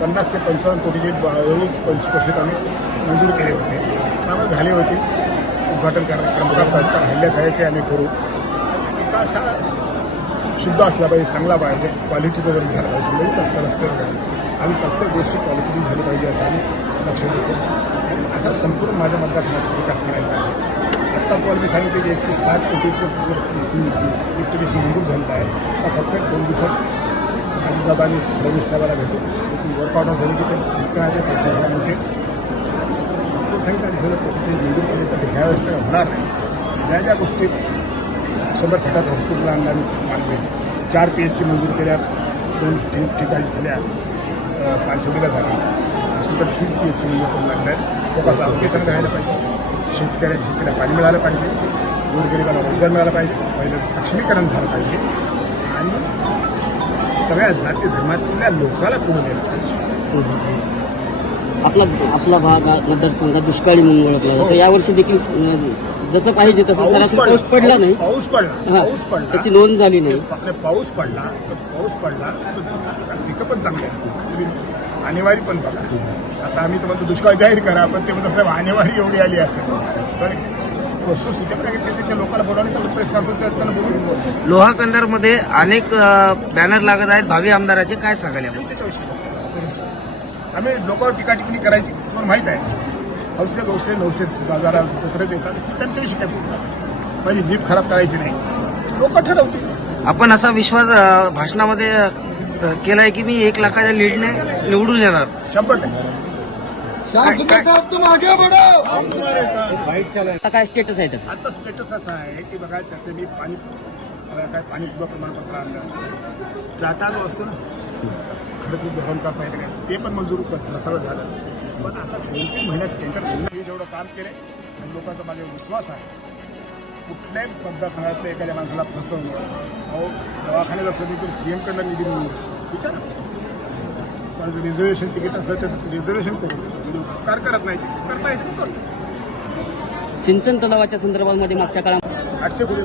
पन्नास ते पंचावन्न कोटीचे जवळ पंचकोशीत आम्ही मंजूर केले होते. त्यामुळे झाले होते. उद्घाटन कार्यक्रम हल्ल्या साहेबचे आम्ही करू. विकास असा शुद्ध असला पाहिजे चांगला पाहिजे क्वालिटीचा जरी झाला पाहिजे नवीन असता रस्त्यावर आम्ही प्रत्येक गोष्टी क्वालिटीची झाली पाहिजे असं आम्ही लक्ष देतो. असा संपूर्ण माझ्या मतदारसंघात विकास करायचा आहे. आत्ता तुम्हाला मी सांगितलं की एकशे साठ कोटीचं इलेक्ट्रिफिकेशन मंजूर झालं आहे. फक्त दोन दिवसात अजितदादा आणि रमेश साहेबाला भेटू त्याची वर्कआउट झाली की ते शिक्षणाच्या पद्धतीमध्ये ते सांगितलं आणि सगळं त्याचे मंजूर केले तर ह्या वेळेस काय होणार नाही. ज्या ज्या गोष्टीत शंभर फटाचं हॉस्पिटल आणलं आणि मानले चार पी एच सी मंजूर केल्या दोन ठिक ठिकाणी झाल्या अं, पाचशेला झाल्या हॉस्पिटल तीन पी एच सी मंजूर करून लागल्या. आहेत लोकांचं आरोग्य चांगलं राहिलं पाहिजे? शेतकऱ्या शेतकऱ्याला पाणी मिळालं पाहिजे. गोरगरिबाला रोजगार मिळाला पाहिजे. महिलाचं सक्षमीकरण झालं पाहिजे. आणि सगळ्या जाती धर्मातल्या लोकांना पुढे पाहिजे आपला आपला भाग हा मतदारसंघात दुष्काळी म्हणून ओळखला जातो. यावर्षी देखील जसं पाहिजे तसं पाऊस पडला. नाही. पाऊस पडला. हा. पाऊस पडला. त्याची नोंद झाली नाही. पाऊस पडला पाऊस पडला पिकं पण चांगली आहेत. आणेवारी पण बघा. आता आम्ही तुम्हाला दुष्काळ जाहीर करा पण ते म्हणत साहेब आणेवारी एवढी आली असेल. लोहा कंदारमध्ये अनेक अ, बॅनर लागत आहेत. भावी आमदाराचे काय सांगाल आम्ही लोकांवर टीका टिप्पणी करायची तुम्हाला माहीत आहे. हौसे गौसे नवसे बाजारात जत्रेत येतात त्यांच्याविषयी काय बोलतात? माझी जीभ खराब करायची नाही. लोक ठरवतील. आपण असा विश्वास भाषणामध्ये केलाय की मी एक लाखाच्या लीडने निवडून येणार. शंभर टक्के. काय- काय- आता काय स्टेटस आहे त्याचं? आता स्टेटस असा आहे की बघा त्याचं मी पाणी काय पाणी पुरं प्रमाणपत्र आणलं. स्ट्राटा जो असतो ना. खरंच धरण का पाहिजे काय ते पण मंजूर कर- सगळं झालं. पण आता दोन तीन महिन्यात टेंडर हे जेवढं काम केलं आणि लोकांचा माझ्यावर विश्वास आहे कुठल्याही मतदारसंघातल्या एखाद्या माणसाला फसवणं अहो दवाखान्यात असलं तिथून सीएमकडनं निधी मिळून विचारा. पण रिझर्वेशन तिकीट असलं त्याचं रिझर्वेशन करून देतो उपकार करत नाही करता येते. सिंचन तलावाच्या संदर्भामध्ये मागच्या काळात आठशे कोटी